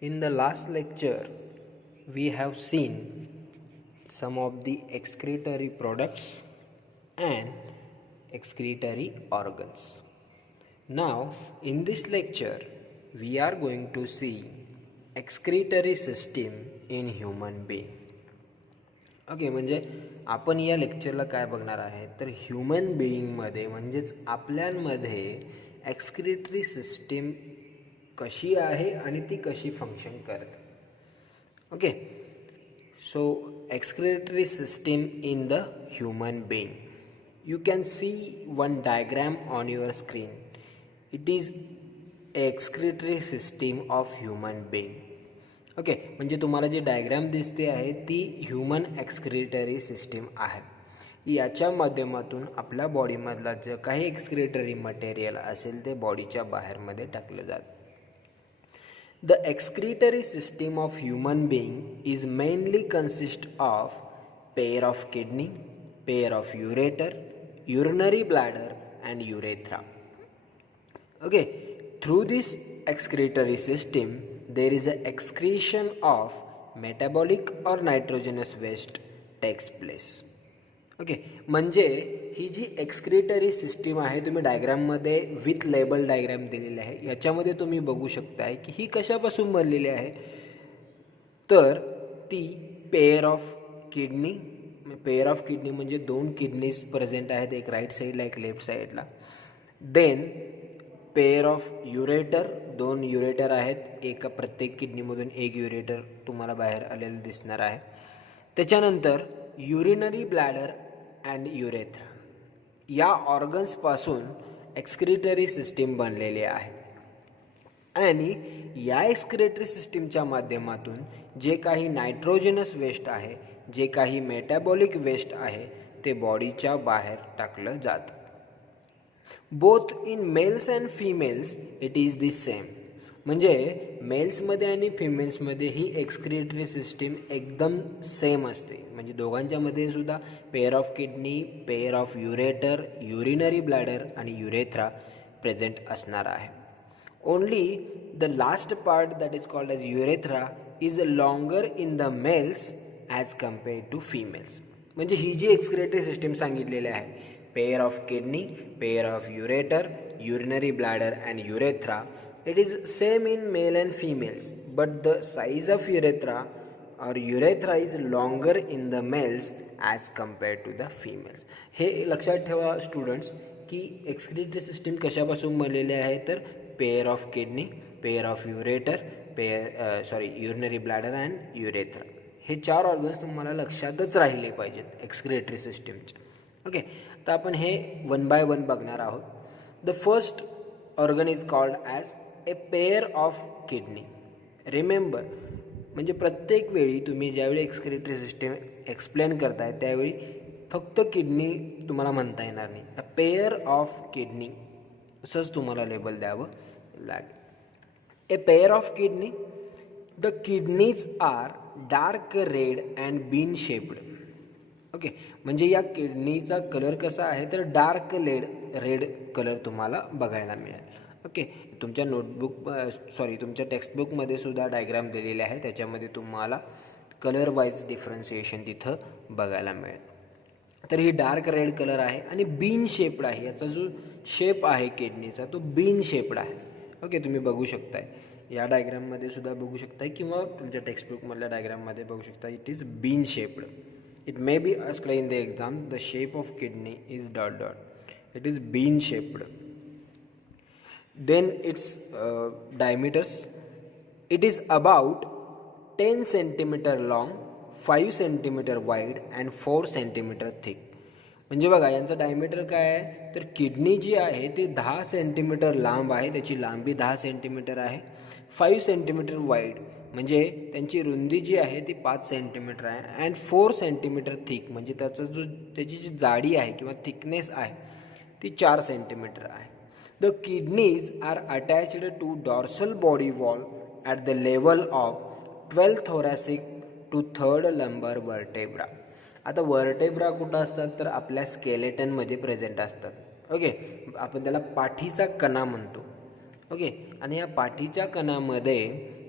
In the last lecture, we have seen some of the excretory products and excretory organs. Now, in this lecture, we are going to see excretory system in human being. Okay, म्हणजे आपण या लेक्चरला काय बघणार आहे तर human बिईंगमध्ये म्हणजेच आपल्यामध्ये excretory system कशी आहे आणि ती कशी फंक्शन करते. Okay, so excretory system in the human being. You can C one diagram on your screen. It is excretory system of human being. Okay, म्हणजे तुम्हाला जी डायग्राम दिसते आहे ती ह्युमन एक्सक्रिटरी सिस्टीम आहे. याच्या माध्यमातून आपल्या बॉडीमधला जे काही एक्सक्रिटरी मटेरियल असेल ते बॉडीच्या बाहेरमध्ये टाकलं जातं. The excretory system of human being is mainly consist of pair of kidney, pair of ureter, urinary bladder and urethra. Okay, through this excretory system there is an excretion of metabolic or nitrogenous waste takes place. Okay, म्हणजे ही जी excretory system आहे तुम्ही डायग्राममध्ये with label diagram दिलेली आहे याच्यामध्ये तुम्ही बघू शकताय की ही कशापासून बनलेली आहे तर ती pair of kidney. Pair of kidney म्हणजे दोन किडनीज प्रेझेंट आहेत, एक राईट साईडला एक लेफ्ट साईडला. देन पेअर ऑफ युरेटर, दोन युरेटर आहेत, एका प्रत्येक किडनीमधून एक युरेटर तुम्हाला बाहेर आलेलं दिसणार आहे. त्याच्यानंतर युरिनरी ब्लॅडर अँड युरेथ्रा या ऑर्गन्सपासून एक्सक्रिटरी सिस्टीम बनलेली आहे. आणि या एक्सक्रिटरी सिस्टीमच्या माध्यमातून जे काही नायट्रोजनस वेस्ट आहे, जे काही मेटाबॉलिक वेस्ट आहे ते बॉडीच्या बाहेर टाकलं जातं. Both in males and females it is the same. म्हणजे मेल्समध्ये आणि फिमेल्समध्ये ही एक्सक्रिटरी सिस्टीम एकदम सेम असते. म्हणजे दोघांच्यामध्ये सुद्धा pair of kidney, pair of ureter, urinary bladder आणि युरेथ्रा प्रेझेंट असणार आहे. Only the last part that is called as urethra is longer in the males as compared to females. म्हणजे ही जी एक्सक्रिटरी सिस्टीम सांगितलेली आहे pair of kidney, pair of ureter, urinary bladder and urethra, it is same in male and females, but the size of urethra is longer in the males as compared to the females. हे लक्षात ठेवा students की excretory system कशापासून बनलेली आहे तर pair of kidney, pair of ureter, urinary bladder and urethra हे चार ऑर्गन्स तुम्हाला लक्षातच राहिले पाहिजेत एक्सक्रिटरी सिस्टीमचे. ओके, तर आपण हे वन बाय वन बघणार आहोत. The first organ is called as A pair of kidney. Remember, म्हणजे प्रत्येक वेळी तुम्ही ज्यावेळी एक्सक्रिटरी सिस्टीम एक्सप्लेन करताय त्यावेळी फक्त किडनी तुम्हाला म्हणता येणार नाही. अ पेअर ऑफ किडनी असंच तुम्हाला लेबल द्यावं लागेल. A pair of kidney, the kidneys are dark red and bean shaped. Okay, म्हणजे या किडनीचा कलर कसा आहे तर डार्क रेड कलर तुम्हाला बघायला मिळेल. ओके, तुमच्या तुमच्या टेक्स्टबुकमध्ये सुद्धा डायग्राम दिलेले आहे, त्याच्यामध्ये तुम्हाला कलर वाईज डिफरन्सिएशन तिथं बघायला मिळेल. तर ही डार्क रेड कलर आहे आणि बीन शेप्ड आहे. याचा जो शेप आहे किडनीचा तो बीन शेप्ड आहे. ओके, तुम्ही बघू शकताय या डायग्राममध्ये सुद्धा बघू शकताय किंवा तुमच्या टेक्स्टबुकमधल्या डायग्राममध्ये बघू शकता. It is bean shaped. It may be asked in the exam, the shape of kidney is ... It is bean shaped. Then its diameters, it is about 10 cm long, 5 cm wide and 4 cm thick. म्हणजे बघा यांचं diameter काय आहे तर kidney जी आहे ती 10 centimetre लांब आहे, त्याची लांबी 10 सेंटीमीटर आहे. 5 सेंटीमीटर वाईड म्हणजे त्यांची रुंदी जी आहे ती 5 सेंटीमीटर आहे. अँड 4 सेंटीमीटर थिक म्हणजे त्याची जी जाडी आहे किंवा थिकनेस आहे ती 4 सेंटीमीटर आहे. The kidneys are attached to dorsal body wall at the level of 12th thoracic to 3rd lumbar vertebra. आता वर्टेब्रा कुठं असतात तर आपल्या स्केलेटनमध्ये प्रेझेंट असतात. ओके, आपण त्याला पाठीचा कणा म्हणतो. ओके, आणि या पाठीच्या कणामध्ये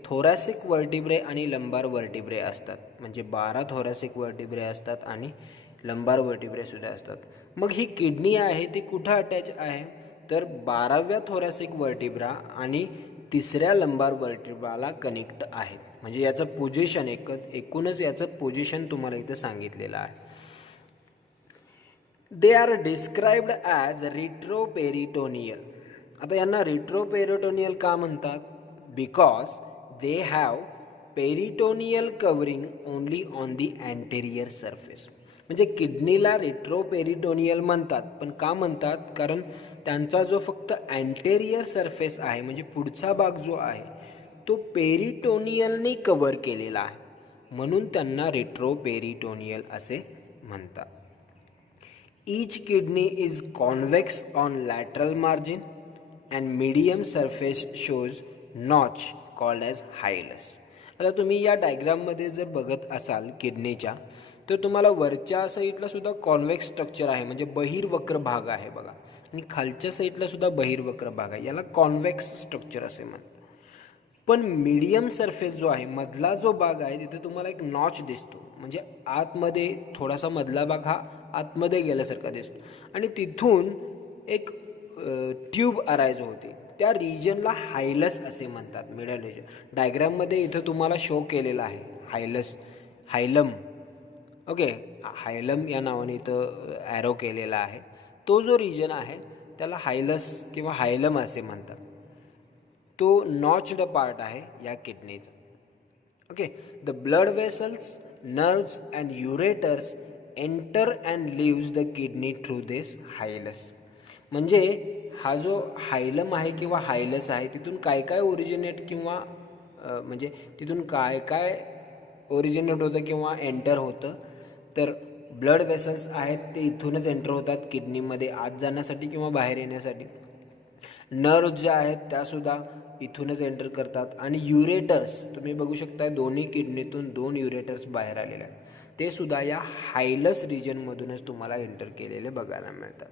थोरॅसिक वर्टिब्रे आणि लंबार वर्टिब्रे असतात. म्हणजे 12 थोरॅसिक वर्टिब्रे असतात आणि लंबार वर्टिब्रेसुद्धा असतात. मग ही किडनी आहे ती कुठं अटॅच आहे, तर 12व्या थोरॅसिक वर्टिब्रा आणि 3ऱ्या लंबार वर्टिब्राला कनेक्ट आहेत. म्हणजे याचं पोझिशन एकूणच याचं पोझिशन तुम्हाला इथं सांगितलेलं आहे. They are described as retroperitoneal. आता यांना रिट्रोपेरिटोनियल का म्हणतात? Because they have peritoneal covering only on the anterior surface. म्हणजे किडनीला रिट्रोपेरिटोनियल म्हणतात. पण का म्हणतात? कारण त्यांचा जो फक्त अँटेरियर सरफेस आहे, म्हणजे पुढचा भाग जो आहे तो पेरिटोनियलने कवर केलेला आहे, म्हणून त्यांना रिट्रोपेरिटोनियल असे म्हणतात. Each kidney is convex on lateral margin and medium surface shows notch called as hilus. आता तुम्ही या डायग्राममध्ये जर बघत असाल किडनीच्या, तर तुम्हाला वरच्या साईडला सुद्धा कॉन्वेक्स स्ट्रक्चर आहे, म्हणजे बहिर्वक्र भाग आहे बघा, आणि खालच्या साईडला सुद्धा बहिर्वक्र भाग आहे. याला कॉन्वेक्स स्ट्रक्चर असे म्हणतात. पण मीडियम सरफेस जो आहे, मधला जो भाग आहे, तिथे तुम्हाला एक नॉच दिसतो. म्हणजे आतमध्ये थोडासा मधला भाग हा आतमध्ये गेल्यासारखा दिसतो आणि तिथून एक ट्यूब अराईज होते. त्या रिजनला हायलस असे म्हणतात, मिडल रिजन. डायग्राममध्ये इथं तुम्हाला शो केलेला आहे हायलम. ओके, हायलम या नावाने इथं ॲरो केलेला आहे. तो जो रिजन आहे त्याला हायलस किंवा हायलम असे म्हणतात. तो नॉच्ड पार्ट आहे या किडनीचा. Okay, the blood vessels, nerves and ureters enter and leaves the kidney through this hilus. म्हणजे हा जो हायलम आहे किंवा हायलस आहे, तिथून काय काय ओरिजिनेट किंवा म्हणजे तिथून काय काय ओरिजिनेट होतं किंवा एंटर होतं, तर ब्लड वेसल्स आहेत ते इथूनच एंटर होतात किडनीमध्ये आत जाण्यासाठी किंवा बाहेर येण्यासाठी. नर्व ज्या आहेत त्यासुद्धा इथूनच एंटर करतात. आणि युरेटर्स तुम्ही बघू शकता, दोन्ही किडनीतून 2 युरेटर्स बाहेर आलेले आहेत, ते सुद्धा या हायलस रिजनमधूनच तुम्हाला एंटर केलेले बघायला मिळतात.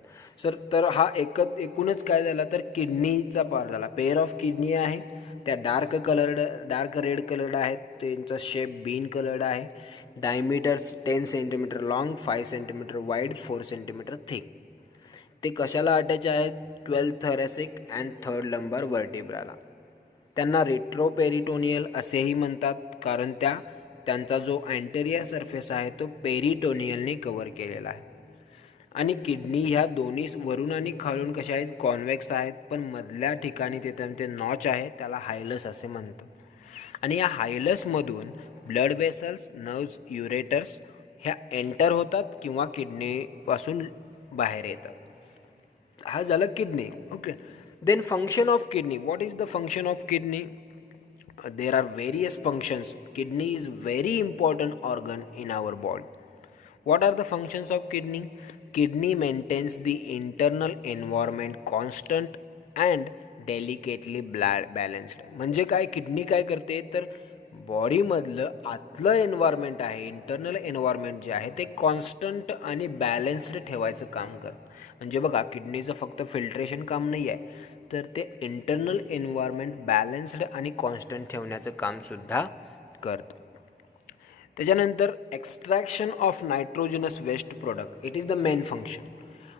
तर हा एकूणच काय झाला, तर किडनीचा पार्ट झाला. पेअर ऑफ किडनी आहे, त्या डार्क रेड कलर्ड आहेत, त्यांचा शेप बीन कलर्ड आहे. Diameters 10 centimetre long, 5 centimetre wide, 4 centimetre thick. ते कशाला अटॅच आहेत? 12 थोरॅसिक अँड 3rd लंबार वर्टिब्राला. त्यांना रिट्रोपेरिटोनियल असेही म्हणतात, कारण त्यांचा जो अँटेरियर सरफेस आहे तो पेरिटोनियलने कवर केलेला आहे. आणि किडनी ह्या दोन्ही वरून आणि खालून कशा आहेत? कॉन्वेक्स आहेत, पण मधल्या ठिकाणी ते नॉच आहे, त्याला हायलस असे म्हणतात. आणि या हायलसमधून ब्लड वेसल्स, नर्व्स, युरेटर्स ह्या एंटर होतात किंवा किडनीपासून बाहेर येतात. हा झाला kidney. Okay, then function of kidney. What is the function of kidney? There are various functions. Kidney is very important organ in our body. What are the functions of kidney? Kidney maintains the internal environment constant and delicately balanced. म्हणजे काय, kidney काय करते, तर बॉडीमधलं आतलं environment आहे, internal environment जे आहे ते कॉन्स्टंट आणि बॅलन्स्ड ठेवायचं काम करतं. म्हणजे बघा, किडनीचं फक्त फिल्ट्रेशन काम नाही आहे, तर ते इंटरनल एन्व्हायरमेंट बॅलन्स्ड आणि कॉन्स्टंट ठेवण्याचं कामसुद्धा करतो. त्याच्यानंतर extraction of nitrogenous waste product, it is the main function.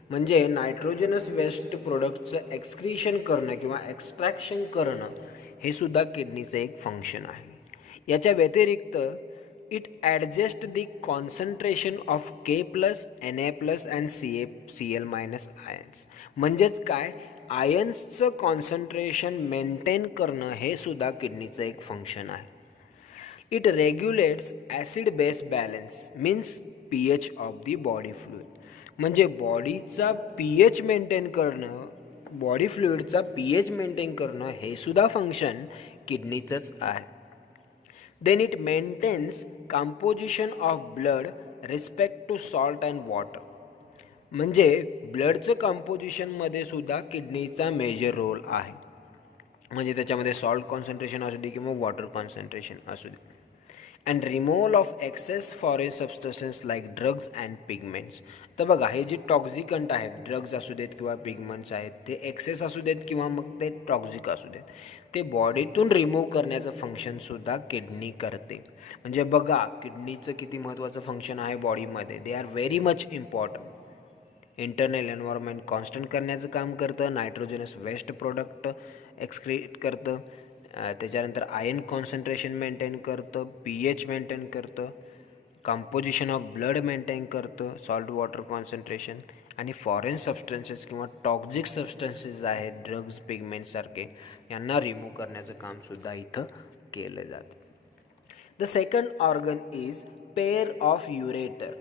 म्हणजे नायट्रोजनस वेस्ट प्रोडक्टचं एक्सक्रीशन करणं किंवा एक्स्ट्रॅक्शन करणं हे सुद्धा किडनीचं एक फंक्शन आहे. याच्या व्यतिरिक्त it adjust the concentration of K+, Na+ and Cl- ions. म्हणजेच काय, आयन्सचं कॉन्सन्ट्रेशन मेंटेन करणं हे सुद्धा किडनीचं एक फंक्शन आहे. It regulates acid base balance, means pH of the body fluid. म्हणजे बॉडीचा pH मेंटेन करणं, बॉडी फ्लुइडचा pH मेंटेन करणं हे सुद्धा फंक्शन किडनीचंच आहे. Then it maintains composition of blood respect to salt and water. म्हणजे ब्लडचं कंपोजिशनमध्ये सुद्धा किडनीचा मेजर रोल आहे. म्हणजे त्याच्यामध्ये सॉल्ट कॉन्सन्ट्रेशन असू दे किंवा वॉटर कॉन्सन्ट्रेशन असू दे. And removal of excess foreign substances like drugs and pigments. तर बघा, हे जे टॉक्झिकंट आहेत, ड्रग्ज असू देत किंवा पिगमेंट्स आहेत, ते एक्सेस असू देत किंवा मग ते टॉक्झिक असू देत, ते बॉडीतून रिमूव्ह करण्याचं फंक्शनसुद्धा किडनी करते. म्हणजे बघा, किडनीचं किती महत्त्वाचं फंक्शन आहे बॉडीमध्ये. They are very much important. Internal environment constant करण्याचं काम करतं, नायट्रोजनस वेस्ट प्रोडक्ट एक्सक्रीट करतं, त्याच्यानंतर आयर्न कॉन्सन्ट्रेशन मेंटेन करतं, pH मेंटेन करतं, कंपोजिशन ऑफ ब्लड मेंटेन करतं, सॉल्ट वॉटर कॉन्सन्ट्रेशन, आणि फॉरेन सबस्टन्सेस किंवा टॉक्झिक सबस्टन्सेस आहेत ड्रग्ज पिगमेंटसारखे, यांना रिमूव्ह करण्याचं कामसुद्धा इथं केलं जातं. The second organ is pair of ureter.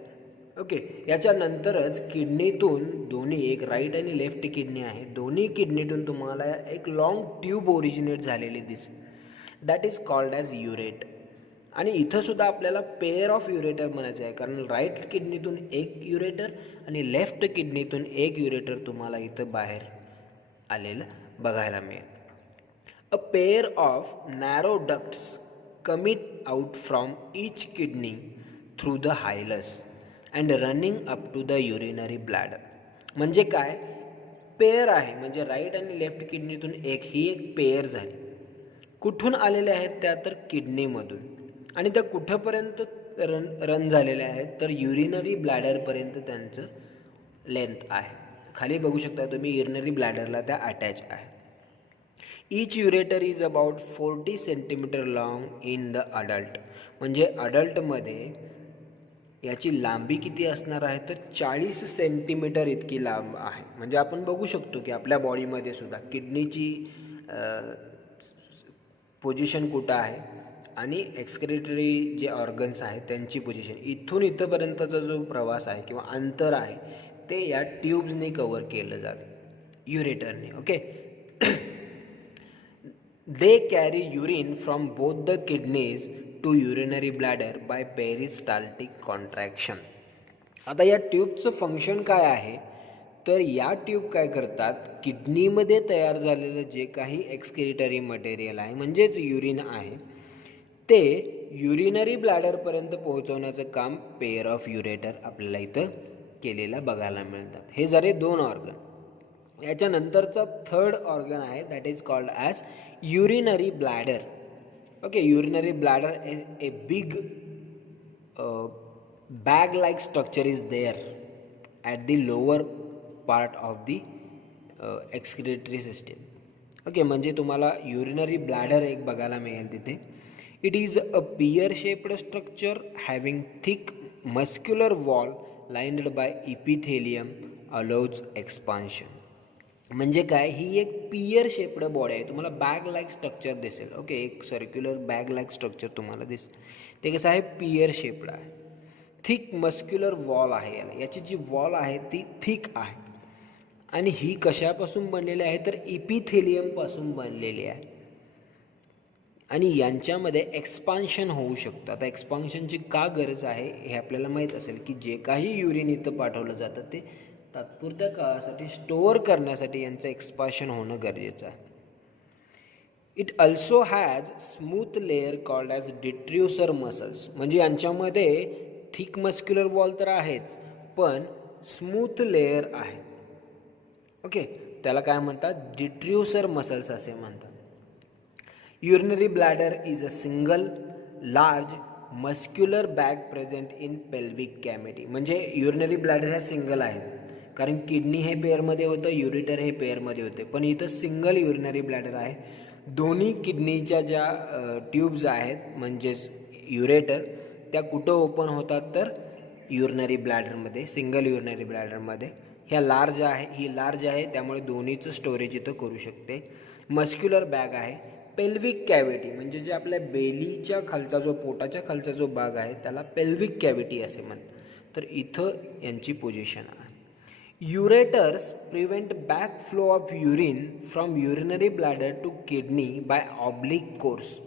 Okay, याच्यानंतरच किडनीतून दोन्ही, एक राईट आणि लेफ्ट किडनी आहे, दोन्ही किडनीतून तुम्हाला एक लॉंग ट्यूब ओरिजिनेट झालेली दिसेल. That is called as ureter. आणि इथंसुद्धा आपल्याला पेअर ऑफ युरेटर म्हणायचं आहे, कारण राईट किडनीतून एक युरेटर आणि लेफ्ट किडनीतून एक युरेटर तुम्हाला इथं बाहेर आलेलं बघायला मिळेल. A pair of narrow ducts commit out from each kidney through the hilus and running up to the urinary bladder. म्हणजे काय, पेअर आहे, म्हणजे राईट आणि लेफ्ट किडनीतून ही एक पेअर झाली. कुठून आलेल्या आहेत त्या, तर किडनीमधून. आणि त्या कुठंपर्यंत रन झालेल्या आहेत, तर युरिनरी ब्लॅडरपर्यंत त्यांचं लेंथ आहे. खाली बघू शकता तुम्ही, युरिनरी ब्लॅडरला त्या अटॅच आहे. Each ureter is about 40 centimetre long in the adult. म्हणजे अडल्टमध्ये याची लांबी किती असणार आहे, तर 40 सेंटीमीटर इतकी लांब आहे. म्हणजे आपण बघू शकतो की आपल्या बॉडीमध्ये सुद्धा किडनीची पोझिशन कुठं आहे आणि एक्सक्रिटरी जे ऑर्गन्स आहेत त्यांची पोझिशन, इथून इथंपर्यंतचा जो प्रवास आहे किंवा अंतर आहे ते या ट्यूब्सने कवर केलं जातं, युरेटरने. Okay, they carry urine from both the kidneys to urinary bladder by peristaltic contraction. आता या ट्यूबचं फंक्शन काय आहे, तर या ट्यूब काय करतात, किडनीमध्ये तयार झालेलं जे काही एक्सक्रिटरी मटेरियल आहे, म्हणजेच युरिन आहे, ते युरिनरी ब्लॅडरपर्यंत पोहोचवण्याचं काम पेअर ऑफ युरेटर आपल्याला इथं केलेलं बघायला मिळतात. हे जरे दोन ऑर्गन. याच्यानंतरचा थर्ड ऑर्गन आहे, that is called as urinary bladder. Okay, urinary bladder a big bag like structure is there at the lower part of the excretory system. Okay, म्हणजे तुम्हाला युरिनरी ब्लॅडर एक बघायला मिळेल तिथे. It is a pear shaped structure having thick muscular wall lined by epithelium allows expansion. म्हणजे काय, ही एक pear shaped body आहे, तुम्हाला बॅग लाईक स्ट्रक्चर दिसेल. ओके, एक सर्क्युलर बॅग लाईक स्ट्रक्चर तुम्हाला दिसेल. ते कसं आहे, पियर शेप्ड आहे. थिक मस्क्युलर वॉल आहे याला, याची जी वॉल आहे ती थिक आहे. आणि ही कशापासून बनलेली आहे, तर इपिथेलियमपासून बनलेली आहे. आणि यांच्यामध्ये एक्सपान्शन होऊ शकतं. आता एक्सपान्शनची का गरज आहे हे आपल्याला माहीत असेल की जे काही युरिन इथं पाठवलं जातं ते तात्पुरत्या काळासाठी स्टोअर करण्यासाठी यांचं एक्सपान्शन होणं गरजेचं आहे. It also has smooth layer called as detrusor muscles. म्हणजे यांच्यामध्ये थिक मस्क्युलर वॉल तर आहेच, पण स्मूथ लेअर आहे. ओके, त्याला काय म्हणतात, डिट्र्युसर मसल्स असे म्हणतात. Urinary bladder is a single large muscular bag present in pelvic cavity. म्हणजे युरिनरी ब्लॅडर ह्या सिंगल आहेत, कारण किडनी हे पेअरमध्ये होतं, युरेटर हे पेअरमध्ये होते, पण इथं सिंगल युरिनरी ब्लॅडर आहे. दोन्ही किडनीच्या ज्या ट्यूब्स आहेत म्हणजेच युरेटर, त्या कुठं ओपन होतात, तर युरिनरी ब्लॅडरमध्ये, सिंगल युरिनरी ब्लॅडरमध्ये. ह्या लार्ज आहे, ही लार्ज आहे, त्यामुळे दोन्हीचं स्टोरेज इथं करू शकते. मस्क्युलर बॅग आहे. पेल्विक कॅव्हिटी म्हणजे जे आपल्या बेलीच्या खालचा जो, पोटाच्या खालचा जो भाग आहे त्याला पेल्विक कॅव्हिटी असे म्हणतात. तर इथं यांची पोझिशन आहे. Ureters prevent back flow of urine from urinary bladder to kidney by oblique course.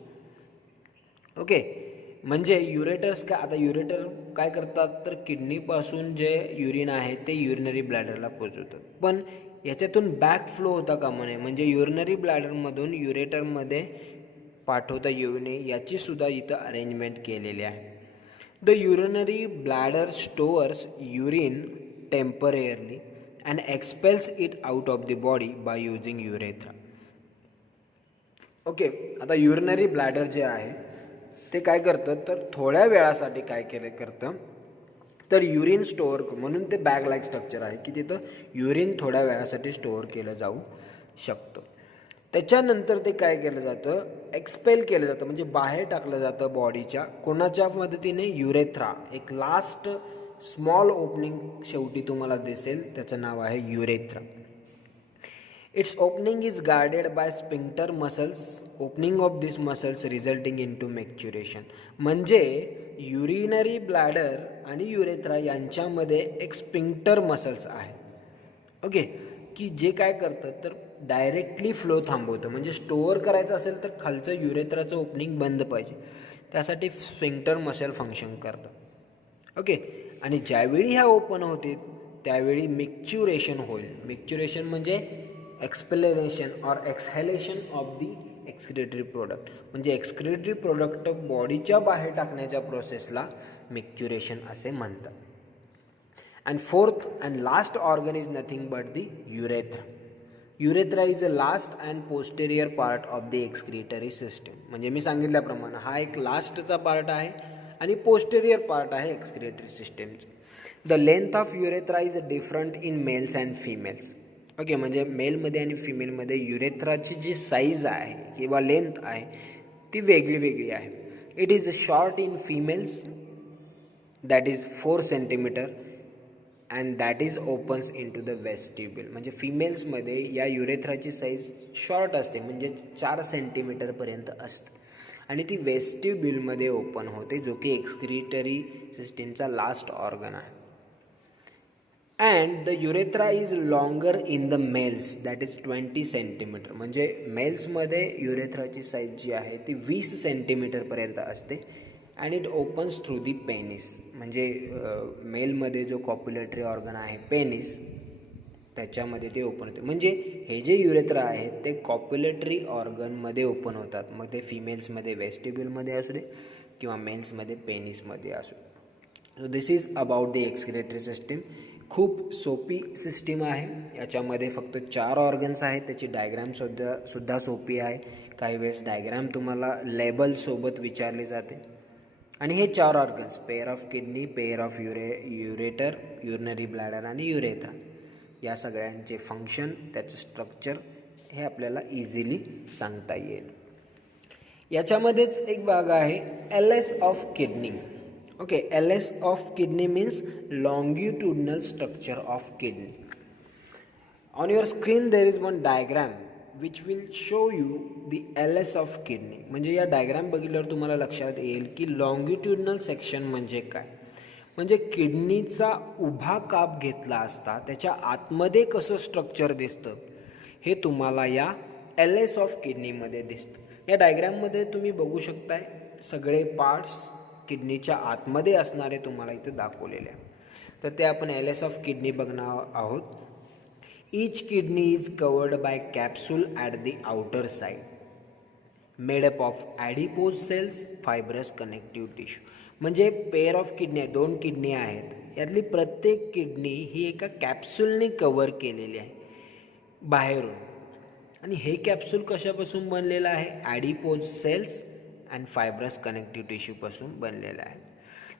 Okay, म्हणजे युरेटर्स काय, आता युरेटर काय करतात, तर किडनीपासून जे युरिन आहे ते युरिनरी ब्लॅडरला पोचवतात, पण याच्यातून बॅक फ्लो होता कामा नये. म्हणजे युरिनरी ब्लॅडरमधून युरेटरमध्ये पाठवता येऊ नये याची सुद्धा इथं अरेंजमेंट केलेली आहे. The urinary bladder stores urine temporarily and expels it out of the body by using urethra. Okay, आता युरिनरी ब्लॅडर जे आहे ते काय करतं तर थोड्या वेळासाठी काय करतं तर युरिन स्टोअर, म्हणून ते बॅग लाईक स्ट्रक्चर आहे की तिथं युरिन थोड्या वेळासाठी स्टोअर केलं जाऊ शकतं. त्याच्यानंतर ते काय केलं जातं, एक्सपेल केलं जातं, म्हणजे बाहेर टाकलं जातं बॉडीच्या. कोणाच्या मदतीने? युरेथ्रा. एक लास्ट स्मॉल ओपनिंग शेवटी तुम्हाला दिसेल, त्याचं नाव आहे urethra. Its opening is guarded by sphincter muscles. Opening of this muscles resulting in to maturation. म्हणजे युरिनरी ब्लॅडर आणि युरेथ्रा यांच्यामध्ये एक स्पिंक्टर मसल्स आहे. ओके, की जे काय करतं तर डायरेक्टली फ्लो थांबवतं. म्हणजे स्टोअर करायचं असेल तर खालचं युरेथ्राचं ओपनिंग बंद पाहिजे, त्यासाठी स्पिंक्टर मसल फंक्शन करतं. ओके, आणि ज्यावेळी ह्या ओपन होते त्यावेळी मिक्च्युरेशन होईल. मिक्च्युरेशन म्हणजे expulsion or exhalation of the excretory product. म्हणजे एक्सक्रिटरी प्रोडक्ट बॉडीच्या बाहेर टाकण्याच्या प्रोसेसला मिक्च्युरेशन असे म्हणतात. And fourth and last organ is nothing but the urethra. Urethra is a last and posterior part of the excretory system. म्हणजे मी सांगितल्याप्रमाणे हा एक लास्टचा पार्ट आहे आणि पोस्टेरियर पार्ट आहे एक्सक्रिटरी सिस्टमचं. The length of urethra is different in males and females. Okay, म्हणजे मेलमध्ये आणि फिमेलमध्ये युरेथ्राची जी साईज आहे किंवा लेंथ आहे ती वेगळी वेगळी आहे. It is short in females, that is 4 centimetre and that is opens into the vestibule. म्हणजे फिमेल्समध्ये या युरेथ्राची साईज शॉर्ट असते, म्हणजे 4 सेंटीमीटरपर्यंत असते आणि ती वेस्टिब्युलमध्ये ओपन होते, जो की एक्सक्रिटरी सिस्टीमचा लास्ट ऑर्गन आहे. And the urethra is longer in the mails, that is 20 centimetre. म्हणजे मेल्समध्ये युरेथ्राची साईज जी आहे ती 20 सेंटीमीटरपर्यंत असते. And it opens through the penis. म्हणजे मेलमध्ये जो कॉप्युलेटरी ऑर्गन आहे पेनिस, त्याच्यामध्ये ते ओपन होते. म्हणजे हे जे युरेथ्रा आहेत ते कॉप्युलेटरी ऑर्गनमध्ये ओपन होतात. मग ते फिमेल्समध्ये वेस्टिब्युलमध्ये असू दे किंवा मेल्समध्ये पेनिसमध्ये असू दे. So this is about the excretory system. खूप सोपी सिस्टीम आहे. याच्यामध्ये फक्त 4 ऑर्गन्स आहेत. त्याची डायग्रामसुद्धा सोपी आहे. काही वेळेस डायग्राम तुम्हाला लेबलसोबत विचारली जाते. आणि हे 4 organs, pair of kidney, pair of ureter, urinary bladder आणि युरेथ्रा, या सगळ्यांचे फंक्शन, त्याचं स्ट्रक्चर हे आपल्याला इझिली सांगता येईल. याच्यामध्येच एक भाग आहे LS of kidney. Okay, LS of kidney means longitudinal structure of kidney. On your screen there is one diagram which will show you the LS of kidney. म्हणजे या डायग्राम बघितल्यावर तुम्हाला लक्षात येईल की लॉन्गिट्युडनल सेक्शन म्हणजे काय. म्हणजे किडनीचा उभा काप घेतला असता त्याच्या आतमध्ये कसं स्ट्रक्चर दिसतं हे तुम्हाला या LS ऑफ किडनीमध्ये दिसतं. या डायग्राममध्ये तुम्ही बघू शकताय सगळे पार्ट्स किडनीच्या आतमध्ये असणारे तुम्हाला इथे दाखवलेले आहे. तर ते आपण LS ऑफ किडनी बघणार आहोत. Each kidney is covered by capsule at the outer side, made up of adipose cells, fibrous connective tissue. म्हणजे पेअर ऑफ किडनी आहे, 2 किडनी आहेत. यातली प्रत्येक किडनी ही एका कॅप्सूलने कव्हर केलेली आहे बाहेरून. आणि हे कॅप्सूल कशापासून बनलेलं आहे? Adipose cells and fibrous connective टिश्यूपासून बनलेलं आहे.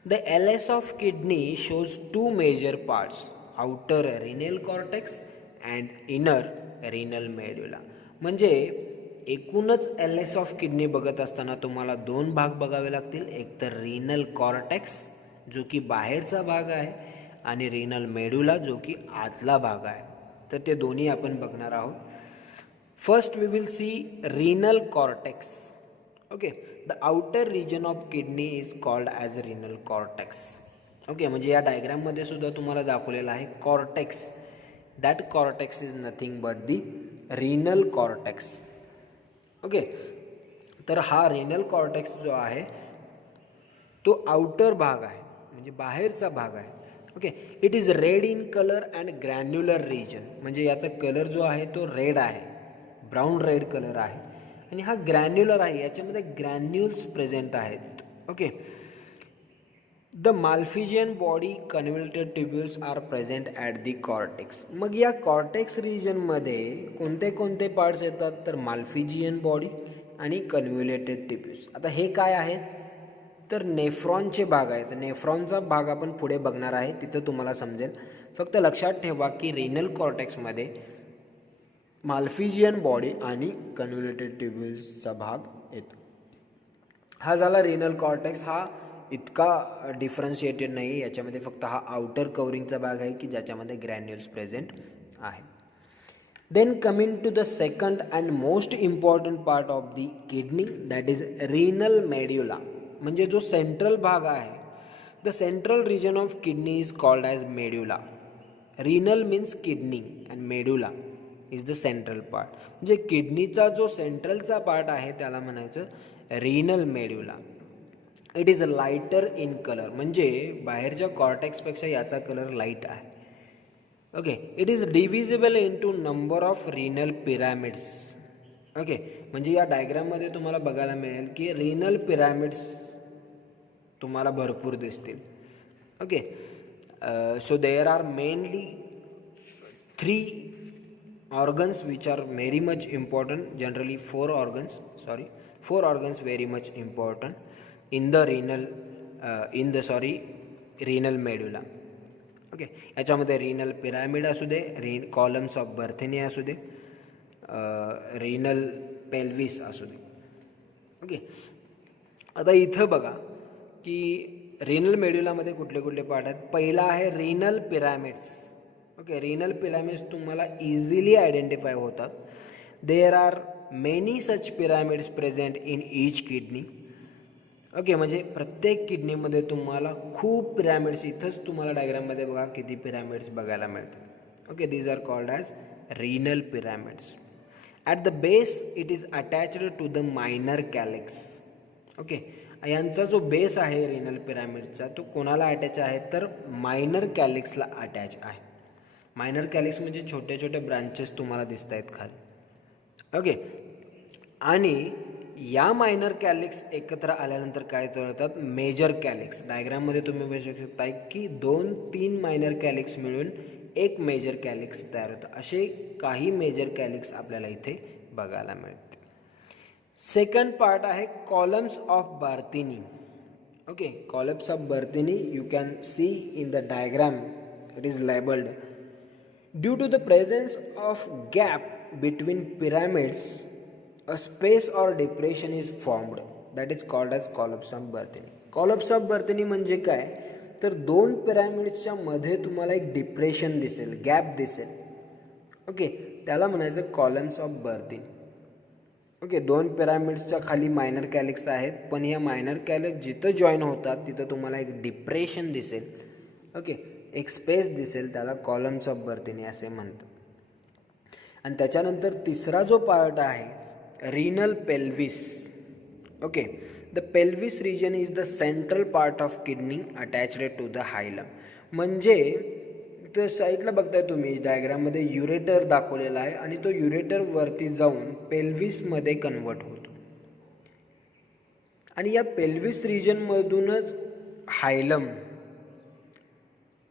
The LS of kidney shows 2 major parts, outer renal cortex and inner renal medulla. म्हणजे एकूणच LS ऑफ किडनी बघत असताना तुम्हाला 2 भाग बघावे लागतील. एक तर रिनल कॉर्टेक्स जो की बाहेरचा भाग आहे आणि रिनल मेड्युला जो की आतला भाग आहे. तर ते दोन्ही आपण बघणार आहोत. First we will see renal cortex. Okay, the outer region of kidney is called as renal cortex. Okay, म्हणजे या डायग्राममध्ये सुद्धा तुम्हाला दाखवलेलं आहे cortex. That cortex is nothing but the renal cortex. Okay, तर हा रिनल कॉर्टेक्स जो आहे तो आउटर भाग आहे, म्हणजे बाहेरचा भाग आहे. Okay, it is red in colour and granular region. म्हणजे याचा कलर जो आहे तो रेड आहे, ब्राऊन रेड कलर आहे आणि हा ग्रॅन्युलर आहे, याच्यामध्ये ग्रॅन्युल्स प्रेझेंट आहेत. Okay. The Malpighian body convoluted tubules are present at the cortex. मग या कॉर्टेक्स रिजनमध्ये कोणते कोणते पार्ट्स येतात, तर माल्फिजियन बॉडी आणि कन्व्होल्युटेड ट्युब्युल्स. आता हे काय आहेत, तर नेफ्रॉनचे भाग आहेत. नेफ्रॉनचा भाग आपण पुढे बघणार आहे, तिथं तुम्हाला समजेल. फक्त लक्षात ठेवा की रेनल कॉर्टेक्समध्ये माल्फिजियन बॉडी आणि कन्व्होल्युटेड ट्युब्युल्सचा भाग येतो. हा झाला रेनल कॉर्टेक्स. हा इतका डिफरन्शिएटेड नाही, याच्यामध्ये फक्त हा आउटर कवरिंगचा भाग आहे की ज्याच्यामध्ये ग्रॅन्युल्स प्रेझेंट आहे. Then coming to the second and most important part of the kidney, that is renal medulla. म्हणजे जो सेंट्रल भाग आहे, the central region of kidney is called as medulla. Renal means kidney and medulla is the central part. म्हणजे किडनीचा जो सेंट्रलचा part आहे त्याला म्हणायचं renal medulla. It is lighter in colour. म्हणजे बाहेरच्या कॉर्टेक्सपेक्षा याचा कलर लाईट आहे. Okay. It is divisible in to number of renal pyramids. Okay. म्हणजे या डायग्राममध्ये तुम्हाला बघायला मिळेल की रिनल पिरॅमिड्स तुम्हाला भरपूर दिसतील. Okay. So there are mainly 3 organs which are very much important, generally 4 organs very much important in the renal medulla. Okay. याच्यामध्ये रिनल पिरॅमिड असू दे, कॉलम्स ऑफ बर्थेनी असू दे, रिनल पेल्विस असू दे. ओके. आता इथं बघा की रिनल मेड्युलामध्ये कुठले कुठले पार्ट आहेत. पहिला आहे renal pyramids. Okay. Renal pyramids तुम्हाला इझिली आयडेंटिफाय होतात. There are many such pyramids present in each kidney. Okay. म्हणजे प्रत्येक किडनीमध्ये तुम्हाला खूप पिरॅमिड्स, इथंच तुम्हाला डायग्राममध्ये बघा किती पिरॅमिड्स बघायला मिळतात. Okay. These are called as renal pyramids. At the base it is attached to the minor calyx. Okay. यांचा जो बेस आहे रिनल पिरॅमिडचा तो कोणाला अटॅच आहे, तर मायनर कॅलिक्सला अटॅच आहे. मायनर कॅलिक्स म्हणजे छोटे छोटे ब्रांचेस तुम्हाला दिसत आहेत खाली. ओके. आणि या मायनर कॅलिक्स एकत्र आल्यानंतर काय होतात, मेजर कॅलिक्स. डायग्राममध्ये तुम्ही बघू शकता की 2-3 मायनर कॅलिक्स मिळून एक मेजर कॅलिक्स तयार होतं. असे काही मेजर कॅलिक्स आपल्याला इथे बघायला मिळते. सेकंड पार्ट आहे columns of Bertini. Okay. Columns of Bertini you can see in the diagram. It is labelled. Due to the presence of gap between pyramids, a space or depression is formed that is called as columns of Bertini. Columns of Bertini म्हणजे काय, तर 2 पिरॅमिड्सच्या मध्ये तुम्हाला एक depression दिसेल, gap दिसेल. Okay. त्याला म्हणायचं कॉलम्स ऑफ बर्थिनी. ओके. 2 पिरॅमिड्सच्या खाली मायनर कॅलिक्स आहेत, पण या मायनर कॅलिक्स जिथं जॉईन होतात तिथं तुम्हाला एक डिप्रेशन दिसेल. ओके. एक स्पेस दिसेल, त्याला कॉलम्स ऑफ बर्थिनी असे म्हणतात. आणि त्याच्यानंतर तिसरा जो पार्ट आहे renal pelvis. Okay. The pelvis region is the central part of kidney attached to the hilum. म्हणजे तर साईडला बघताय तुम्ही डायग्राममध्ये युरेटर दाखवलेला आहे आणि तो युरेटर वरती जाऊन पेल्विसमध्ये कन्वर्ट होतो. आणि या पेल्विस रिजनमधूनच हायलम,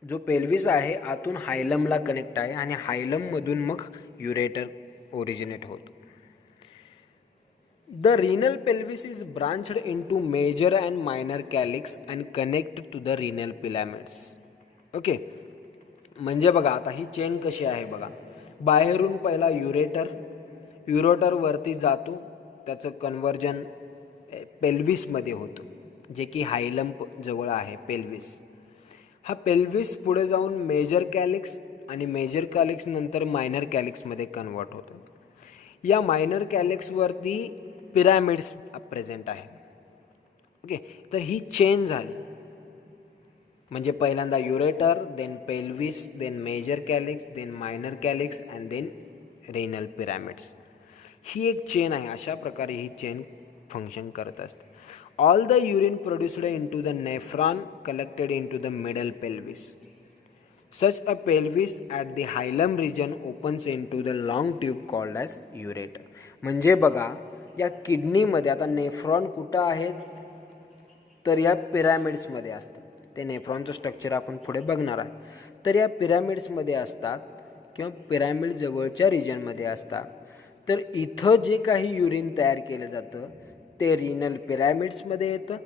जो पेल्विस आहे आतून हायलमला कनेक्ट आहे आणि हायलममधून मग युरेटर ओरिजिनेट होतो. The renal pelvis is branched into major and minor calyx and connect to the renal pyramids. Okay. म्हणजे बघा आता ही चेन कशी आहे बघा. बाहेरून पहिला युरेटर वरती जातो, त्याचं कन्व्हर्जन पेल्विसमध्ये होतं, जे की हायलम जवळ आहे पेल्विस. हा पेल्विस पुढे जाऊन मेजर कॅलिक्स आणि मेजर कॅलिक्स नंतर मायनर कॅलिक्समध्ये कन्वर्ट होतो. या मायनर कॅलिक्सवरती पिरॅमिड्स प्रेझेंट आहे. ओके. तर ही चेन झाली. म्हणजे पहिल्यांदा ureter, then pelvis, then major calyx, then minor calyx and then renal pyramids. ही एक चेन आहे. अशा प्रकारे ही चेन फंक्शन करत असते. All the urine produced into the nephron collected into the middle pelvis. Such a pelvis at the hilum region opens into the long tube called as ureter. म्हणजे बघा या किडनीमध्ये आता नेफ्रॉन कुठं आहेत तर या पिरॅमिड्समध्ये असतात. ते नेफ्रॉनचं स्ट्रक्चर आपण पुढे बघणार आहे. तर या पिरॅमिड्समध्ये असतात किंवा पिरॅमिड जवळच्या रिजनमध्ये असतात. तर इथं जे काही युरिन तयार केलं जातं ते रिनल पिरॅमिड्समध्ये येतं.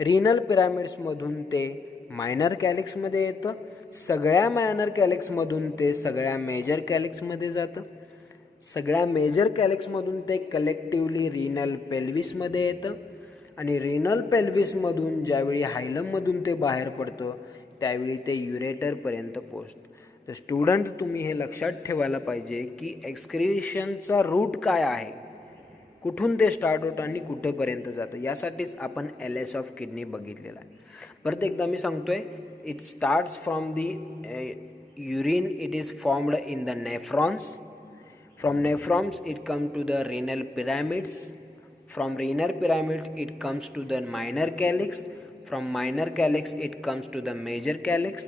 रिनल पिरॅमिड्समधून ते मायनर कॅलिक्समध्ये येतं. सगळ्या मायनर कॅलिक्समधून ते सगळ्या मेजर कॅलिक्समध्ये जातं. सगळ्या मेजर कॅलिक्समधून ते कलेक्टिवली रिनल पेल्विसमध्ये येतं. आणि रिनल पेल्विसमधून ज्यावेळी हायलममधून ते बाहेर पडतं त्यावेळी ते युरेटरपर्यंत पोचतं. तर स्टुडंट तुम्ही हे लक्षात ठेवायला पाहिजे की एक्सक्रिशनचा रूट काय आहे, कुठून ते स्टार्ट होतं आणि कुठंपर्यंत जातं. यासाठीच आपण LS ऑफ किडनी बघितलेला आहे. परत एकदा मी सांगतोय, it starts from the urine, it is formed in the nephrons. From nephrons it come to the renal pyramids. From renal pyramid it comes to the minor calyx. From minor calyx it comes to the major calyx.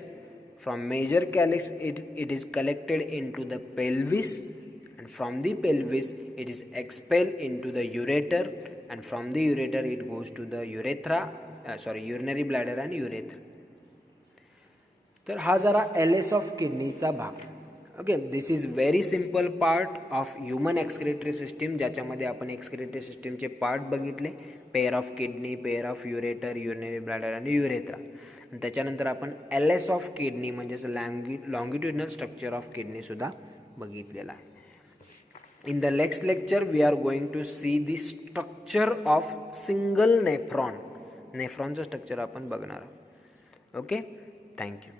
From major calyx it is collected into the pelvis, and from the pelvis it is expelled into the ureter, and from the ureter it goes to the urinary bladder and urethra. तर हा जरा LS of किडनीचा भाग. Okay, this is very simple part of human excretory system, ज्याच्यामध्ये आपण excretory सिस्टीमचे part बघितले, pair of kidney, pair of ureter, urinary bladder आणि urethra. आणि त्याच्यानंतर आपण LS ऑफ किडनी म्हणजेच लॉंगिट्युडिनल स्ट्रक्चर ऑफ किडनीसुद्धा बघितलेला आहे. In the next lecture we are going to see the structure of single nephron. नेफ्रॉनचं स्ट्रक्चर आपण बघणार आहोत. Okay, thank you.